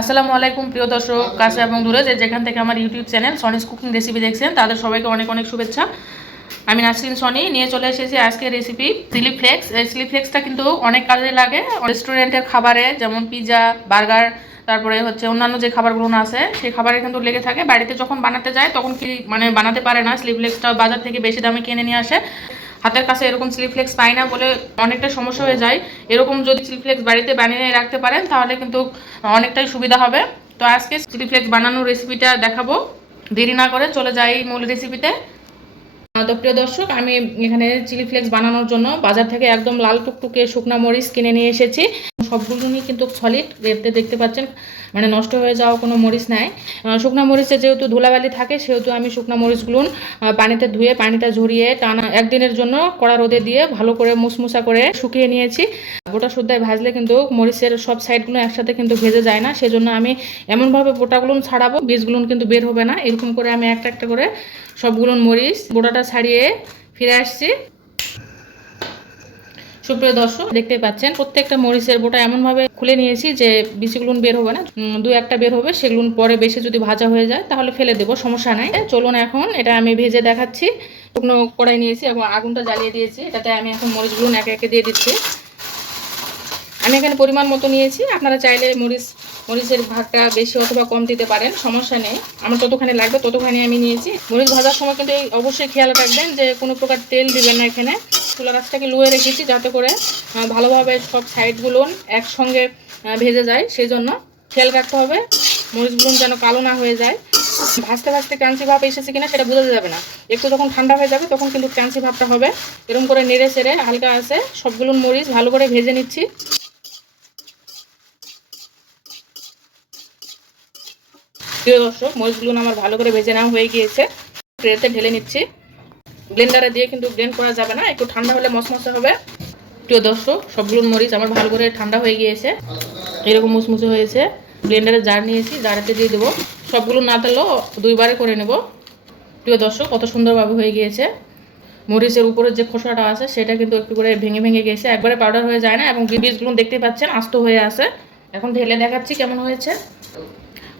আসসালামু আলাইকুম প্রিয় দর্শক, কাছে এবং দূরে যেখান থেকে আমার ইউটিউব চ্যানেল সনিস কুকিং রেসিপি দেখছেন তাদের সবাইকে অনেক অনেক শুভেচ্ছা। আমি নাসরিন সনি নিয়ে চলে এসেছি আজকের রেসিপি চিলি ফ্লেক্স। এই চিলি ফ্লেক্সটা কিন্তু অনেক কাজে লাগে রেস্টুরেন্টের খাবারে, যেমন পিৎজা, বার্গার, তারপরে হচ্ছে অন্যান্য যে খাবারগুলো আছে সেই খাবারে কিন্তু লেগে থাকে। বাড়িতে যখন বানাতে যায় তখন কি বানাতে পারে না, চিলি ফ্লেক্সটা বাজার থেকে বেশি দামে কিনে নিয়ে আসে। হাতের কাছে এরকম চিলি ফ্লেক্স পাই না বলে অনেকটা সমস্যা হয়ে যায়। এরকম যদি চিলি ফ্লেক্স বাড়িতে বানিয়ে রাখতে পারেন তাহলে কিন্তু অনেকটাই সুবিধা হবে। তো আজকে চিলি ফ্লেক্স বানানোর রেসিপিটা দেখাবো। দেরি না করে চলে যাই মূল রেসিপিতে। তো প্রিয় দর্শক, আমি এখানে চিলি ফ্লেক্স বানানোর জন্য বাজার থেকে একদম লাল টুকটুকে শুকনা মরিচ কিনে নিয়ে এসেছি। সবগুলোই কিন্তু সলিড, এতে দেখতে পাচ্ছেন নষ্ট হয়ে যাওয়া কোনো মরিচ নাই। শুকনা মরিচে যেহেতু ধুলাবালি থাকে সেহেতু আমি শুকনা মরিচগুলো পানিতে ধুয়ে পানিটা ঝরিয়ে টানা একদিনের জন্য কড়া রোদে দিয়ে ভালো করে মুসমুসা করে শুকিয়ে নিয়েছি। গোটা শুদ্ধায় ভাজলে কিন্তু মরিচের সব সাইডগুলো একসাথে কিন্তু ভেজে যায় না, সেজন্য আমি এমনভাবে বোটাগুলো ছাড়াবো, বীজগুলো কিন্তু বের হবে না। এরকম করে আমি একটা একটা করে সবগুলো মরিচ বোটাটা ছাড়িয়ে ফিরে আসছি। সুপ্রিয় দর্শক, দেখতে পাচ্ছেন প্রত্যেকটা মরিচের বোটা এমনভাবে খুলে নিয়েছি যে বিচিগুলো বের হবে না, দু একটা বের হবে। সেগুলো পরে বেশি যদি ভাজা হয়ে যায় তাহলে ফেলে দেবো, সমস্যা নাই। চলুন এখন এটা আমি ভেজে দেখাচ্ছি। শুকনো কড়াই নিয়েছি এবং আগুনটা জ্বালিয়ে দিয়েছি, এটাতে আমি এখন মরিচগুলো একে একে দিয়ে দিচ্ছি। আমি এখানে পরিমাণ মতো নিয়েছি, আপনারা চাইলে মরিচের ভাগটা বেশি অথবা কম দিতে পারেন, সমস্যা নেই। আমার যতখানি লাগবে ততখানি আমি নিয়েছি। মরিচ ভাজার সময় কিন্তু অবশ্যই খেয়াল রাখবেন যে কোনো প্রকার তেল দিবেন না। এখানে চুলা রাসটাকে লোয়ে রেখেছি যাতে করে ভালোভাবে সব সাইডগুলো একসঙ্গে ভেজে যায়, সেই জন্য খেয়াল রাখতে হবে মরিচগুলো যেন কালো না হয়ে যায়। ভাজতে ভাজতে ক্রাঞ্চি ভাব এসেছে কিনা সেটা বোঝা যাবে না, একটু যখন ঠান্ডা হয়ে যাবে তখন কিন্তু ক্রাঞ্চি ভাবটা হবে। এরকম করে নেড়ে চেড়ে হালকা আছে সবগুলো মরিচ ভালো করে ভেজে নিচ্ছি। প্রিয় দর্শক, মরিচগুলো আমার ভালো করে ভেজে নেওয়া হয়ে গিয়েছে, ট্রেতে ঢেলে নিচ্ছি। ব্লেন্ডারে দিয়ে কিন্তু ব্লেন্ড করা যাবে না, একটু ঠান্ডা হলে মচমচে হবে। প্রিয় দর্শক, সবগুলো মরিচ আমার ভালো করে ঠান্ডা হয়ে গিয়েছে, এরকম মুচমুচে হয়েছে। ব্লেন্ডারে জার নিয়েছি, জারেতে দিয়ে দেবো। সবগুলো না দিলেও দুইবারে করে নেব। প্রিয় দর্শক, কত সুন্দরভাবে হয়ে গিয়েছে। মরিচের উপরের যে খোসাটা আছে সেটা কিন্তু একটু করে ভেঙে ভেঙে গেছে, একবারে পাউডার হয়ে যায় না, এবং বীজগুলো দেখতে পাচ্ছেন আস্ত হয়ে আছে। এখন ঢেলে দেখাচ্ছি কেমন হয়েছে।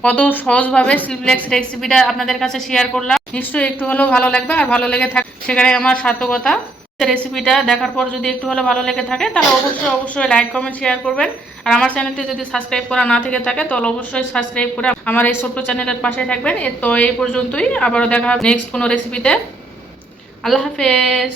কত সহজভাবে চিলি ফ্লেক্স রেসিপিটা আপনাদের কাছে শেয়ার করলাম। নিশ্চয়ই একটু হলেও ভালো লাগবে, আর ভালো লেগে থাকে সেখানে আমার সার্থকতা। রেসিপিটা দেখার পর যদি একটু হলেও ভালো লেগে থাকে তাহলে অবশ্যই লাইক কমেন্ট শেয়ার করবেন। আর আমার চ্যানেলটি যদি সাবস্ক্রাইব করা না থেকে থাকে তাহলে অবশ্যই সাবস্ক্রাইব করে আমার এই ছোট্ট চ্যানেলের পাশে থাকবেন। তো এই পর্যন্তই, আবারও দেখা হবে নেক্সট কোনো রেসিপিতে। আল্লাহ হাফেজ।